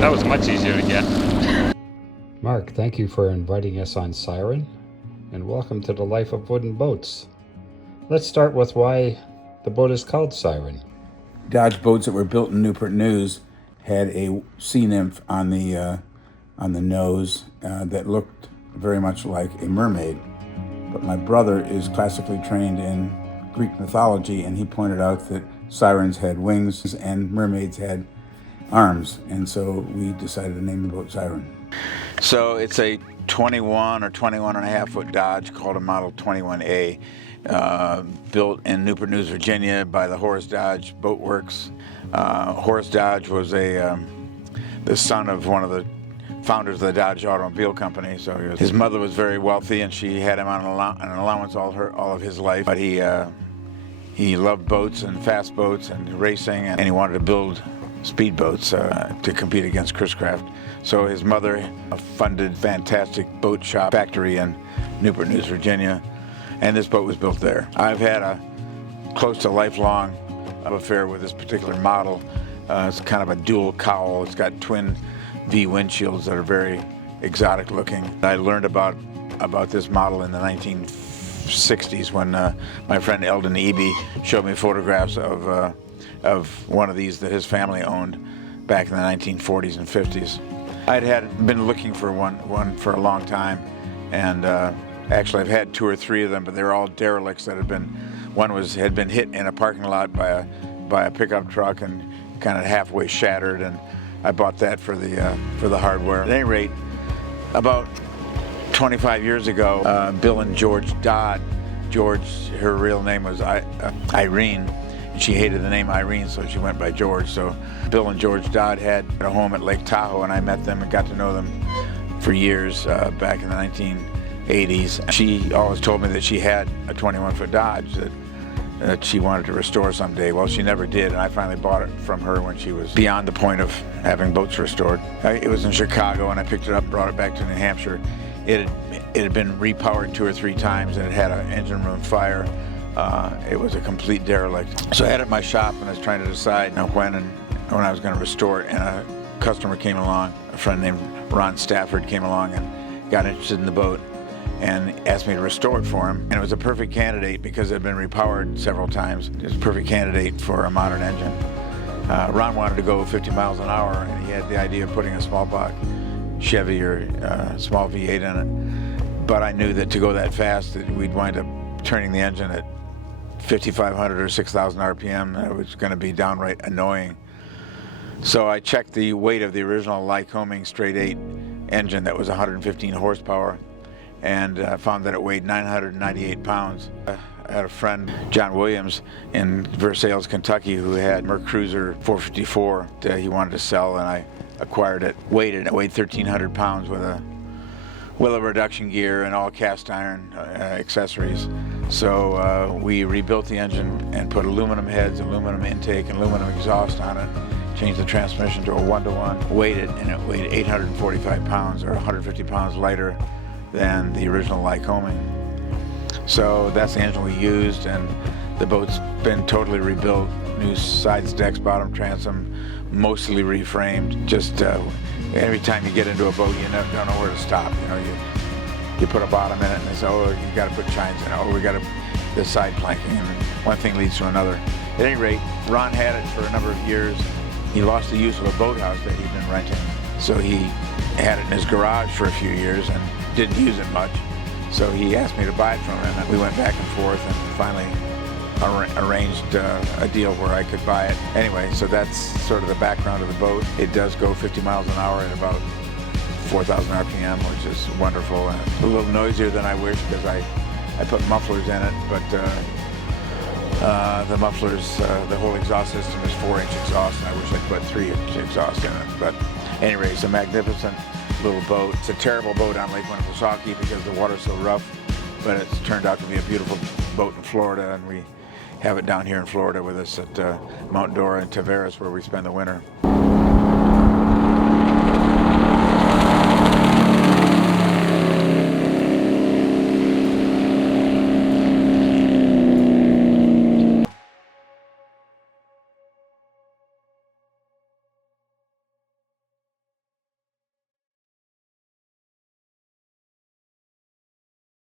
That was much easier to get. Mark, thank you for inviting us on Siren, and welcome to the Life of Wooden Boats. Let's start with why the boat is called Siren. Dodge boats that were built in Newport News had a sea nymph on the nose that looked very much like a mermaid. But my brother is classically trained in Greek mythology, and he pointed out that sirens had wings and mermaids had arms, and so we decided to name the boat Siren. So it's a 21 or 21 and a half foot Dodge called a Model 21A, built in Newport News, Virginia by the Horace Dodge Boat Works. Horace Dodge was the son of one of the founders of the Dodge Automobile Company. So his mother was very wealthy, and she had him on an allowance all of his life. But he loved boats and fast boats and racing, and he wanted to build speedboats to compete against Chris Craft. So his mother funded fantastic boat shop factory in Newport News, Virginia, and this boat was built there. I've had a close to lifelong affair with this particular model. It's kind of a dual cowl. It's got twin V windshields that are very exotic looking. I learned about this model in the 1960s when my friend Eldon Eby showed me photographs of one of these that his family owned back in the 1940s and 50s. I'd been looking for one for a long time, and actually I've had 2 or 3 of them, but they're all derelicts that had been hit in a parking lot by a pickup truck and kind of halfway shattered, and I bought that for the hardware. At any rate, about 25 years ago, Bill and George Dodd, her real name was Irene. She hated the name Irene, so she went by George. So Bill and George Dodd had a home at Lake Tahoe, and I met them and got to know them for years back in the 1980s. She always told me that she had a 21-foot Dodge that she wanted to restore someday. Well, she never did, and I finally bought it from her when she was beyond the point of having boats restored. It was in Chicago, and I picked it up, brought it back to New Hampshire. It had been repowered 2 or 3 times, and it had an engine room fire. It was a complete derelict. So I had it in my shop, and I was trying to decide when I was going to restore it, and a customer came along, a friend named Ron Stafford came along and got interested in the boat and asked me to restore it for him. And it was a perfect candidate because it had been repowered several times. It was a perfect candidate for a modern engine. Ron wanted to go 50 miles an hour, and he had the idea of putting a small block Chevy or small V8 in it. But I knew that to go that fast, that we'd wind up turning the engine at 5,500 or 6,000 RPM. It was going to be downright annoying. So I checked the weight of the original Lycoming straight 8 engine that was 115 horsepower, and found that it weighed 998 pounds. I had a friend, John Williams, in Versailles, Kentucky, who had Merc Cruiser 454 that he wanted to sell, and I acquired it. It weighed 1,300 pounds with a reduction gear and all cast iron accessories. So we rebuilt the engine and put aluminum heads, aluminum intake, and aluminum exhaust on it. Changed the transmission to a 1-to-1, weighed it, and it weighed 845 pounds, or 150 pounds lighter than the original Lycoming. So that's the engine we used, and the boat's been totally rebuilt. New sides, decks, bottom transom, mostly reframed. Just every time you get into a boat, you don't know where to stop. You put a bottom in it, and they say, oh, you got to put chines in it. Oh, we got the side planking, and one thing leads to another. At any rate, Ron had it for a number of years. He lost the use of a boathouse that he'd been renting, so he had it in his garage for a few years and didn't use it much. So he asked me to buy it from him, and we went back and forth and finally arranged a deal where I could buy it. Anyway, so that's sort of the background of the boat. It does go 50 miles an hour at about 4,000 RPM, which is wonderful, and a little noisier than I wish because I put mufflers in it, but the mufflers, the whole exhaust system is 4-inch exhaust, and I wish I'd put 3-inch exhaust in it. But anyway, it's a magnificent little boat. It's a terrible boat on Lake Winnipesaukee because the water's so rough, but it's turned out to be a beautiful boat in Florida, and we have it down here in Florida with us at Mount Dora and Tavares, where we spend the winter.